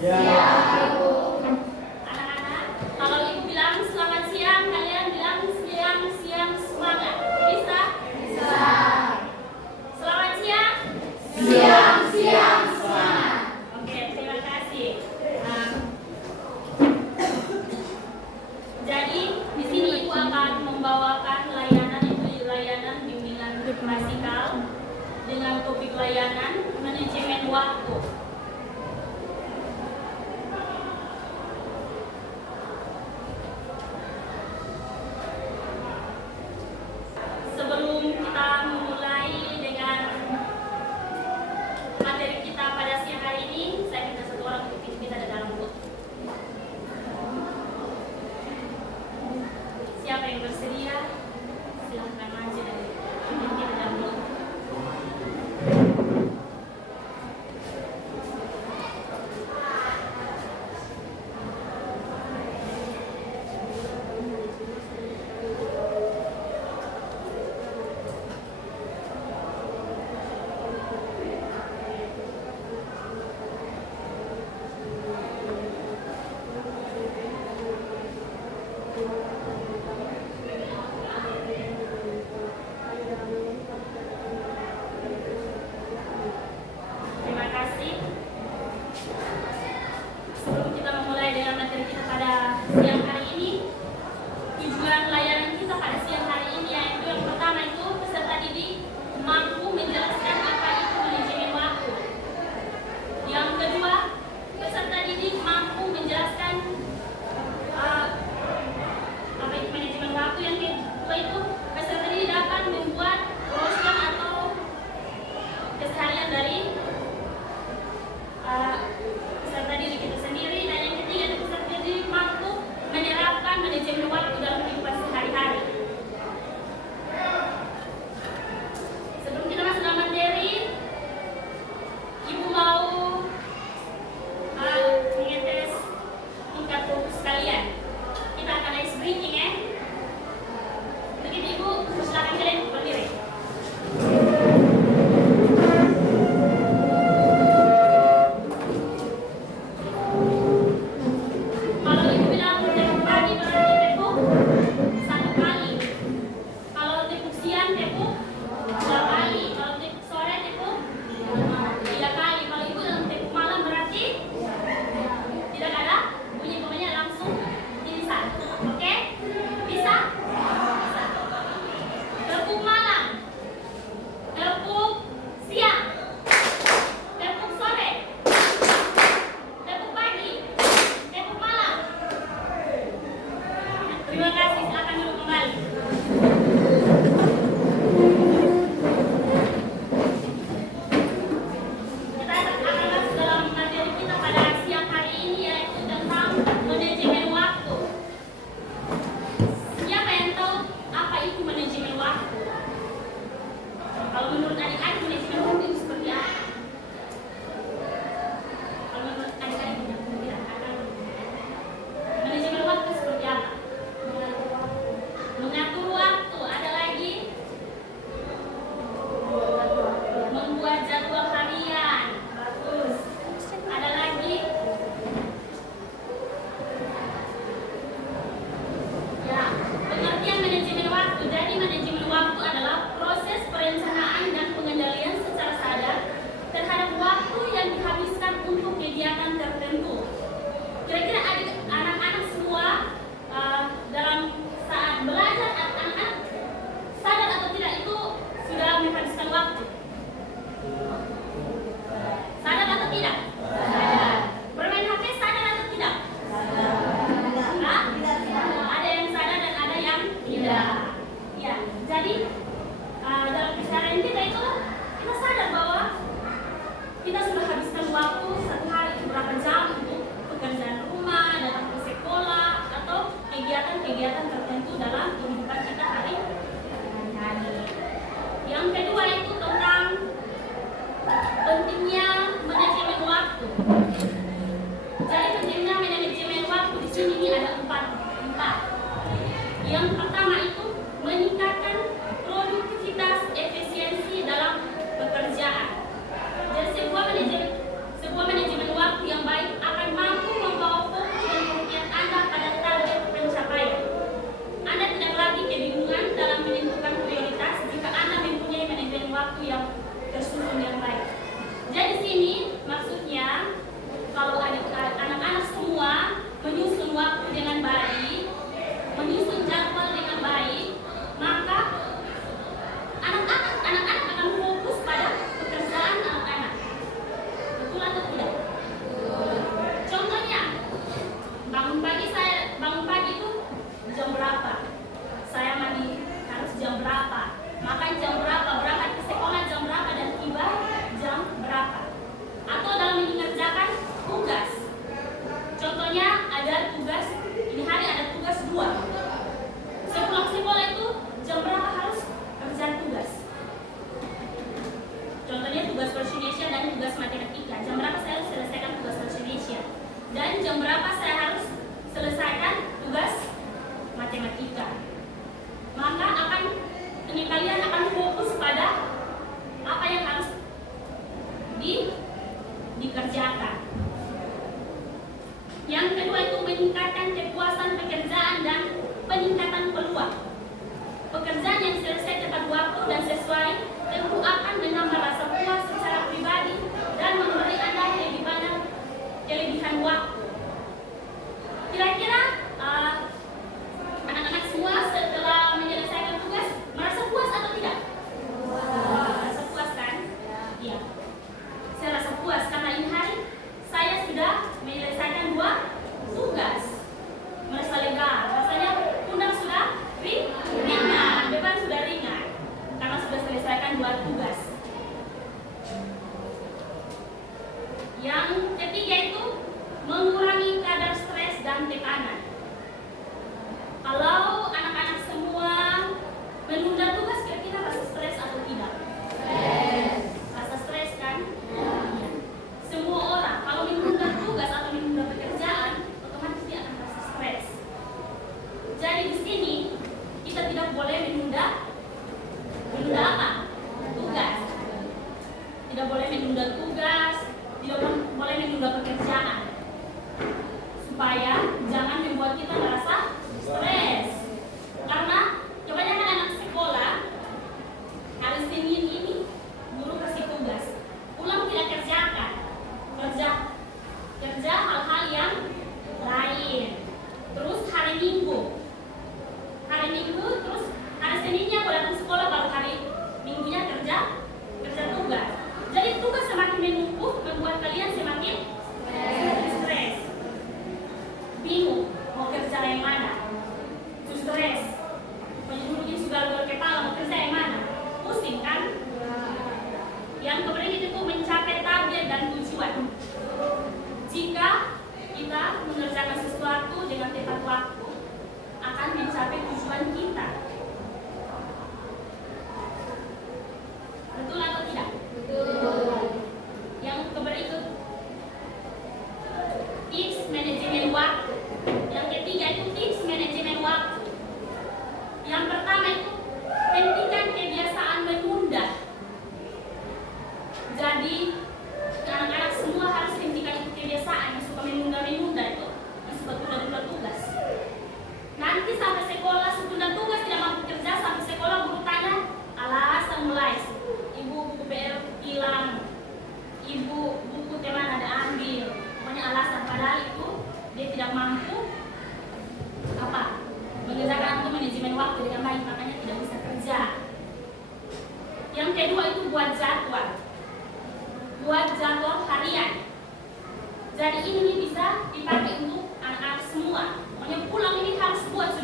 Anak-anak, kalau ibu bilang selamat siang, kalian bilang siang semangat. Bisa? Selamat siang. Semangat. Oke, terima kasih. Jadi di sini ibu akan membawakan layanan bimbingan klasikal dengan topik layanan manajemen waktu. Sebelum kita memulai dengan materi kita pada siang hari ini, saya minta satu orang untuk pimpin kita ke dalam booth. Siapa yang bersedia? Silahkan maju dan pimpin kita ke dalam booth. Terima kasih. Sebelum kita memulai dengan materi kita pada siang hari ini, tujuan layanan kita pada siang hari ini yaitu yang pertama itu peserta didik mampu menjelaskan apa itu manajemen waktu. Yang kedua, peserta didik mampu menjelaskan apa itu manajemen waktu. Yang kedua itu peserta didik dapat membuat program atau keseharian dari peserta didik itu sendiri. Dan yang ketiga itu peserta didik mampu menerapkan manajemen waktu dalam kehidupan sehari-hari. Sebelum kita masuk dalam materi, ibu mau mengetes tingkat fokus kalian. Kita akan ice breaking ya. Begitu ibu, silakan kalian berdiri. Kalau ibu bilang tepuk pagi berarti tepuk 1 kali. Kalau tepuk siang tepuk 2 kali. Kalau tepuk sore tepuk 3 kali. Kalau ibu dalam tepuk malam berarti tidak ada bunyi, pokoknya langsung ini satu. Oke? Bisa? Bisa. Tepuk malam, tepuk siang, tepuk sore, tepuk pagi, tepuk malam. Terima kasih, silakan duduk kembali. Kita akan masuk dalam materi kita pada siang hari ini yaitu tentang manajemen waktu. Siapa yang tahu apa itu manajemen waktu? Kalau menurut adik-adik manajemen waktu itu seperti apa? Kalau menurut adik-adik manajemen waktu seperti apa? Mengatur waktu, ada lagi membuat jadwal harian, bagus. Ada lagi ya, pengertian manajemen waktu. Jadi manajemen waktu adalah proses perencanaan dan pengendalian secara sadar terhadap waktu yang dihabiskan untuk kegiatan tertentu. Kira-kira anak-anak semua dalam saat belajar, anak-anak sadar atau tidak itu sudah menghabiskan waktu? Sadar atau tidak? Sadar. Bermain HP sadar atau tidak? Hah? Ada yang sadar dan ada yang tidak. Ya, jadi dalam keseharian kita itu kita sadar bahwa kita sudah habiskan waktu satu hari berapa jam untuk pekerjaan rumah, datang ke sekolah, atau kegiatan-kegiatan tertentu dalam kehidupan kita hari-hari. Yang kedua itu tentang pentingnya manajemen waktu. Jadi pentingnya manajemen waktu di sini ini ada empat. Yang pertama itu meningkatkan produktivitas efisiensi dalam pekerjaan. Jadi sebuah manajemen waktu yang baik akan meningkatkan kepuasan pekerjaan dan peningkatan peluang. Pekerjaan yang selesai tepat waktu dan sesuai tentu akan menambah rasa puas secara pribadi dan memberi Anda lebih banyak kelebihan waktu. Kira-kira anak-anak semua setelah menyelesaikan tugas merasa puas atau tidak? Merasa puas kan? Iya. Saya rasa puas karena ini hari saya sudah menyelesaikan 2 tugas. Merasa lega, rasanya pundak sudah ringan, beban sudah ringan karena sudah selesaikan 2 tugas. Yang ketiga itu mengurangi kadar stres dan tekanan. Kalau anak-anak semua menunda tugas, kira-kira rasa stres atau tidak? Rasa stres kan? Iya. Semua orang kalau menunda tugas atau menunda pekerjaan, otomatis dia akan rasa stres. Jadi di sini kita tidak boleh menunda apa? Tugas. Tidak boleh menunda tugas, tidak boleh menunda pekerjaan. Supaya jangan membuat kita merasa stres. Karena kebanyakan anak sekolah hari Senin ini guru kasih tugas, pulang tidak kerjakan, kerja hal-hal yang lain. Terus hari Minggu terus hari Seninnya aku datang sekolah, baru hari Minggunya kerja tugas. Jadi tugas semakin menumpuk membuat kalian semakin stres, bingung mau kerja yang mana, stres, penyeluruhnya sudah luar kepala mau kerja yang mana, pusing kan? Yang kemudian itu mencapai target dan tujuan. Jika kita mengerjakan sesuatu dengan tepat waktu, akan mencapai tujuan kita. Betul atau tidak? Betul. Yang berikut, tips manajemen waktu. Yang ketiga itu tips manajemen waktu. Yang pertama itu hentikan kebiasaan menunda. Jadi anak-anak semua harus hentikan itu kebiasaan yang suka menunda-menunda itu, yang suka tunda-tunda tugas. Nanti sampai sekolah tunda tugas tidak mampu kerja, sampai sekolah guru tanya alasan mulai, ibu buku PR hilang, ibu buku teman ada ambil, pokoknya alasan, padahal itu dia tidak mampu mengerjakan untuk manajemen waktu dengan baik, makanya tidak bisa kerja. Yang kedua itu buat jadwal harian. Jadi ini bisa dipakai untuk anak-anak semua. Pokoknya pulang ini harus buat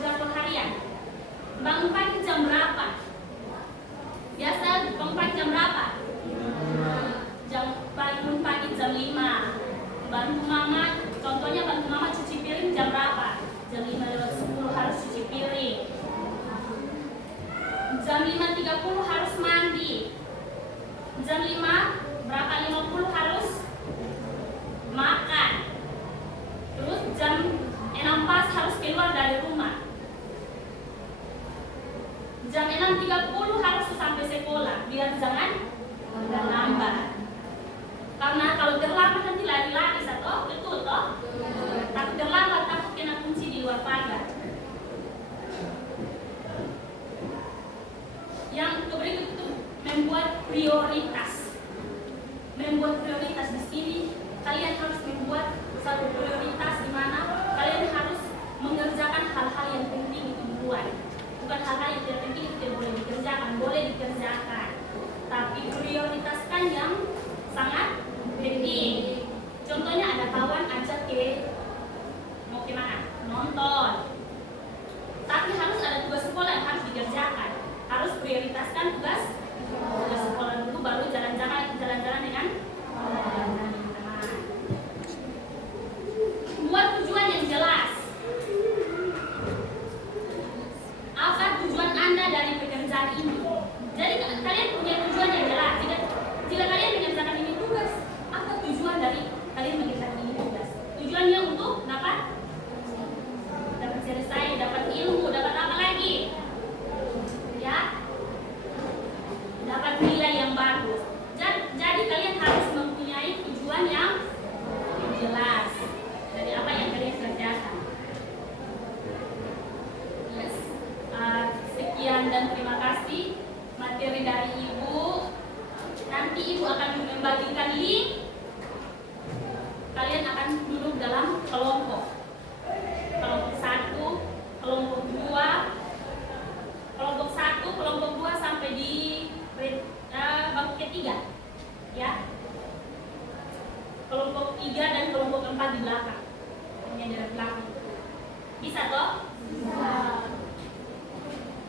jadwal harian. Bangun pagi jam berapa? Biasa bangun pagi jam berapa? Bangun pagi jam 5. Bantu mama, contohnya bantu mama cuci piring jam berapa? Jam 5:10 harus cuci piring. Jam 5:30 harus mandi. Jam 5:50 harus makan. Terus jam 6 pas harus keluar dari rumah. Jam 6:30 harus sampai sekolah, biar jangan terlambat. Karena kalau terlambat nanti lari-lari satu, betul toh? Takut terlambat, takut kena kunci di luar pagar. Yang berikut itu membuat prioritas. Membuat prioritas di sini kalian harus membuat satu prioritas di mana kalian harus mengerjakan hal-hal yang penting itu duluan. Bukan hal-hal yang tidak penting itu tidak boleh dikerjakan, boleh dikerjakan. Tapi prioritaskan yang sangat penting. Contohnya duduk dalam kelompok. Kelompok 1, kelompok 2, kelompok 1, kelompok 2 sampai di bangku ketiga, ya. Kelompok 3 dan kelompok 4 di belakang. Ini dari belakang. Bisa toh? Bisa.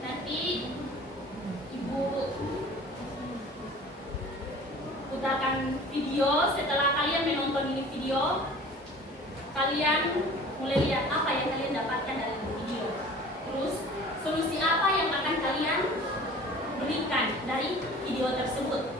Nanti Ibu putarkan video. Setelah kalian menonton ini video, kalian mulai lihat apa yang kalian dapatkan dari video. Terus solusi apa yang akan kalian berikan dari video tersebut.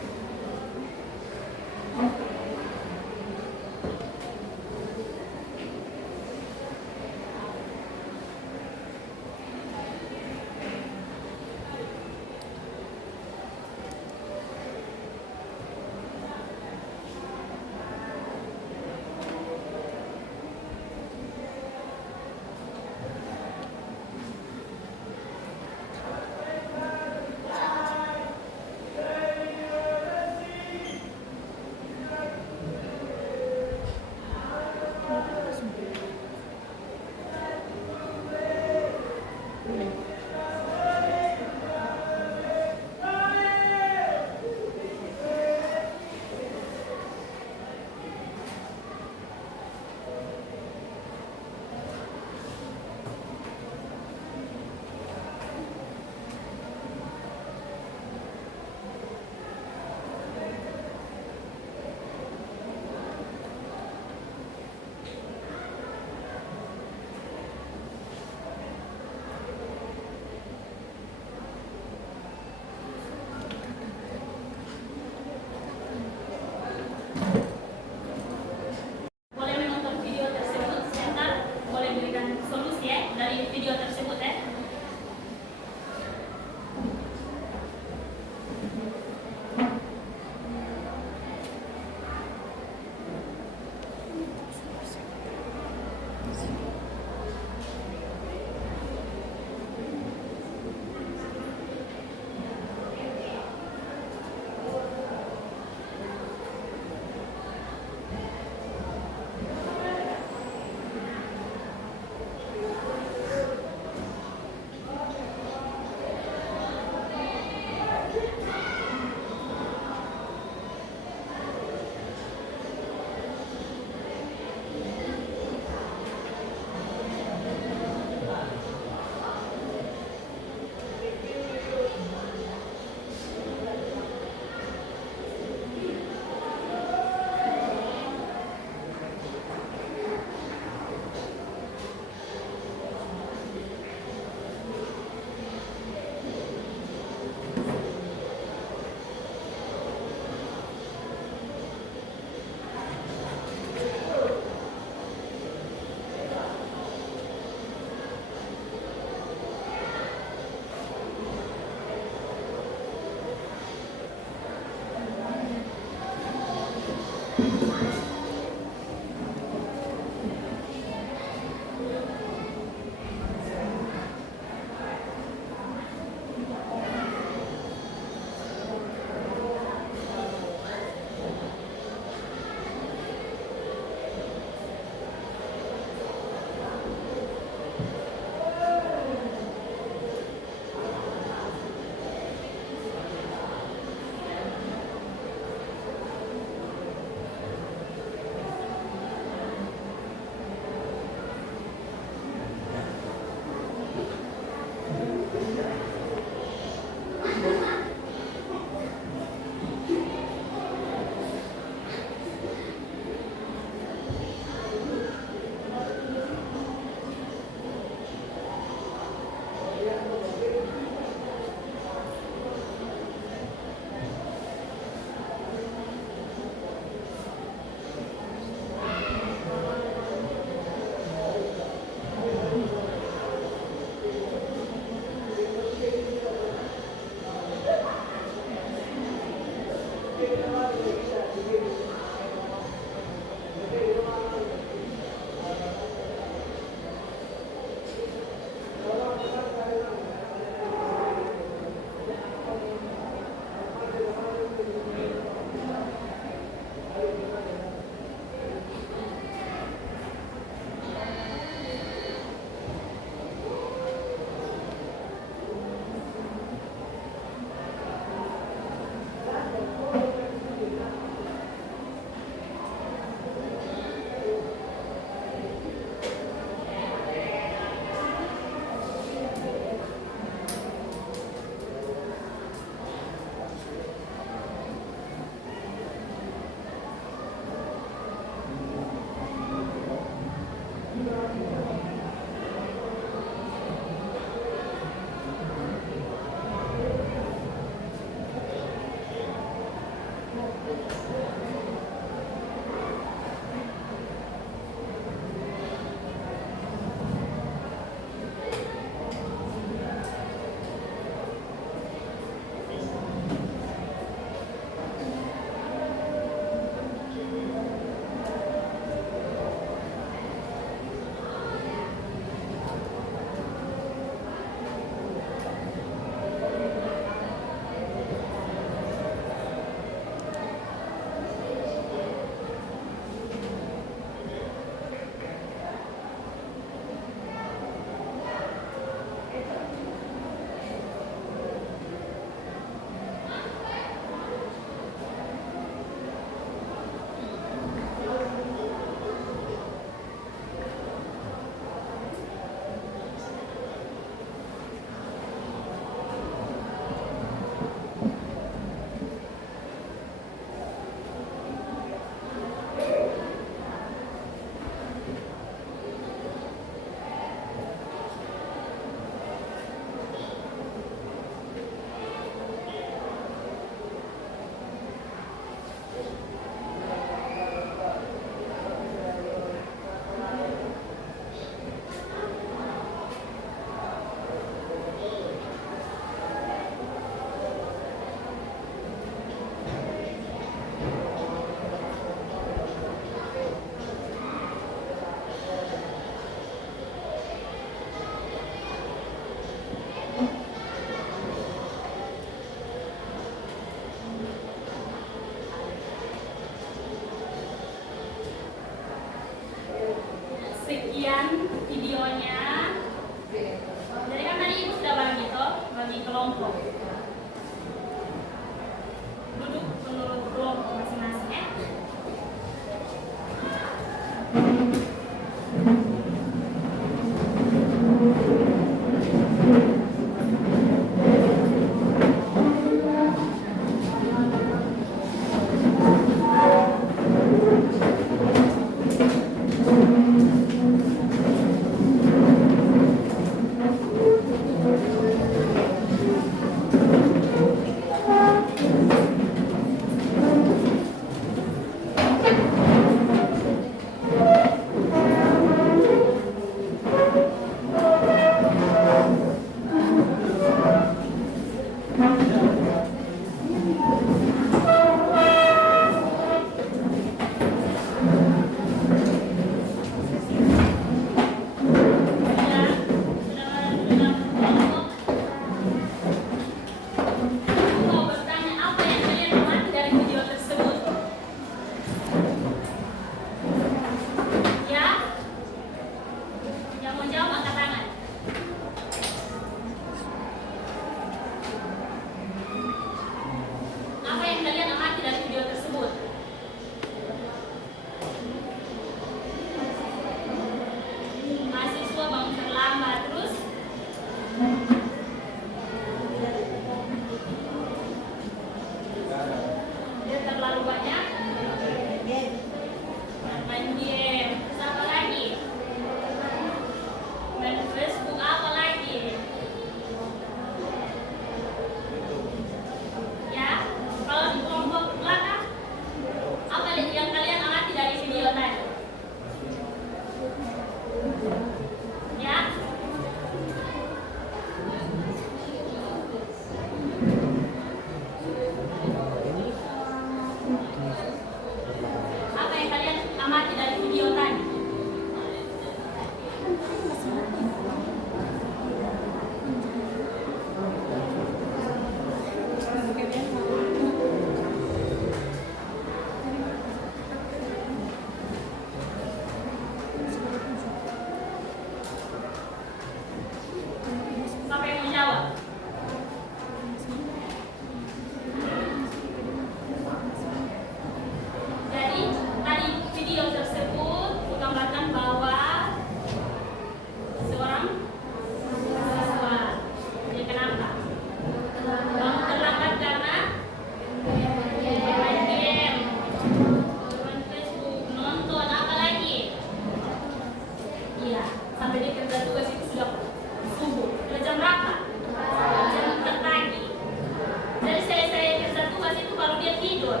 tugas itu baru dia tidur,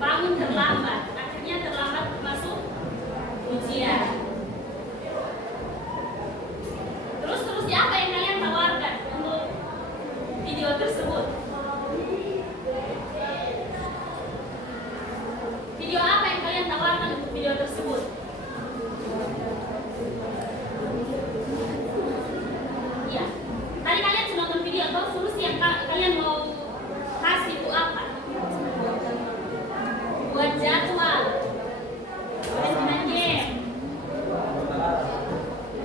bangun terlambat, akhirnya terlambat masuk ujian. Terus apa yang kalian tawarkan untuk video tersebut? Video apa yang kalian tawarkan untuk video tersebut? Ya, tadi kalian sudah nonton video atau solusi yang kalian mau kasih itu apa? Buat jadwal, main game,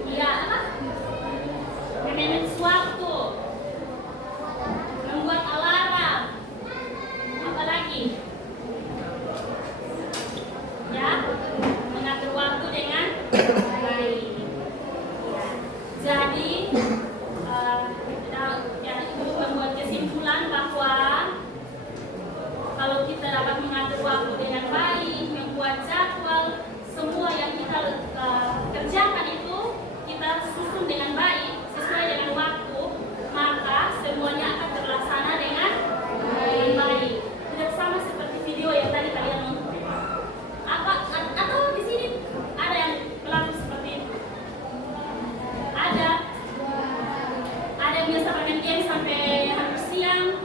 iya apa? Manage waktu, membuat alarm, apa lagi? Ya, mengatur waktu dengan baik. Ya. Jadi kita membuat kesimpulan bahwa kalau kita dapat mengatur waktu dengan baik, membuat jadwal, semua yang kita kerjakan itu kita susun dengan baik sesuai dengan waktu, maka semuanya akan terlaksana dengan baik. Tidak sama seperti video yang tadi kalian nonton. Atau di sini ada yang melakukan seperti itu? Ada yang biasa main game sampai hampir siang,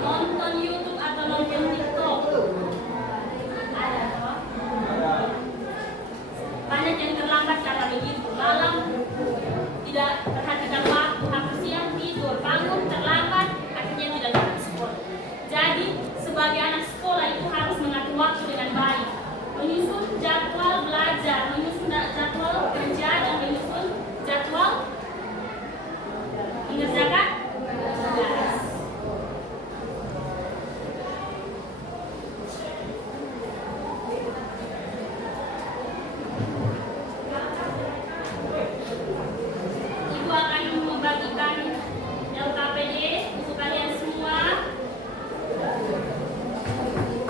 nonton YouTube atau nonton TikTok. Ada toh? Banyak yang terlambat karena begitu. Malam tidak perhatikan waktu, hampir siang tidur, bangun terlambat, akhirnya tidak dapat sekolah. Jadi sebagai anak sekolah itu harus mengatur waktu dengan baik, menyusun jadwal belajar, menyusun jadwal kerja, dan menyusun jadwal mengerjakan tugas. Ibu akan membagikan LKPD untuk kalian semua.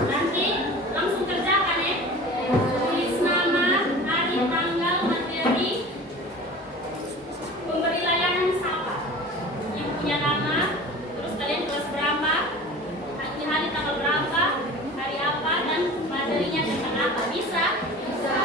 Nanti langsung kerjakan ya. Tulis nama, hari, tanggal, materi, pemberi layanan siapa, ibu punya nama, terus kalian kelas berapa, hari tanggal berapa, hari apa, dan materinya tentang apa. Bisa? Bisa.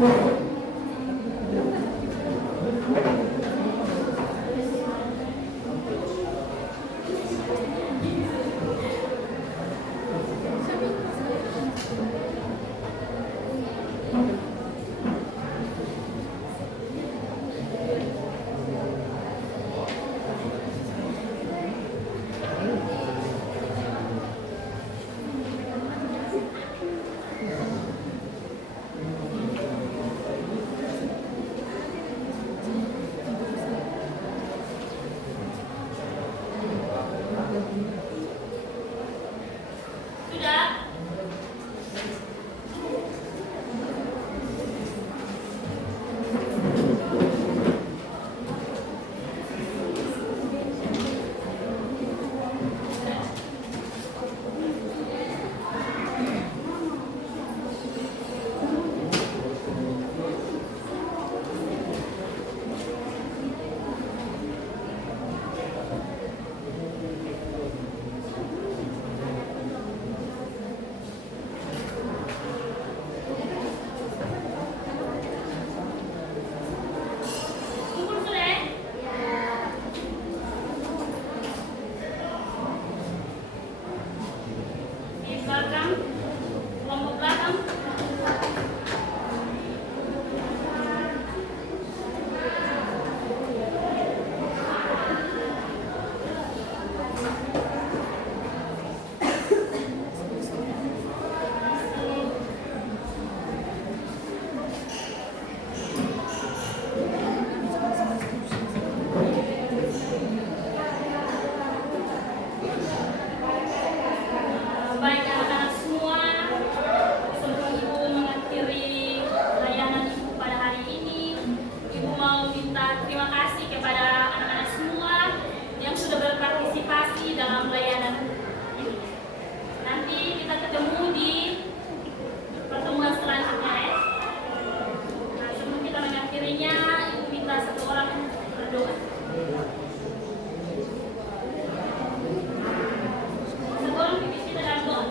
Sudah? Kumpul sudah? Di belakang, kelompok belakang. Baik anak-anak semua, sebelum Ibu mengakhiri layanan Ibu pada hari ini, Ibu mau minta terima kasih kepada anak-anak semua yang sudah berpartisipasi dalam layanan ini. Nanti kita ketemu di pertemuan selanjutnya ya. Nah, sebelum kita mengakhirinya, Ibu minta satu orang berdoa. Satu orang pimpin kita dalam doa.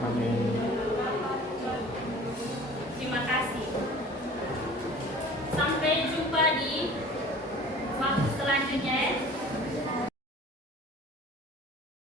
Amin. Terima kasih. Sampai jumpa di waktu selanjutnya ya.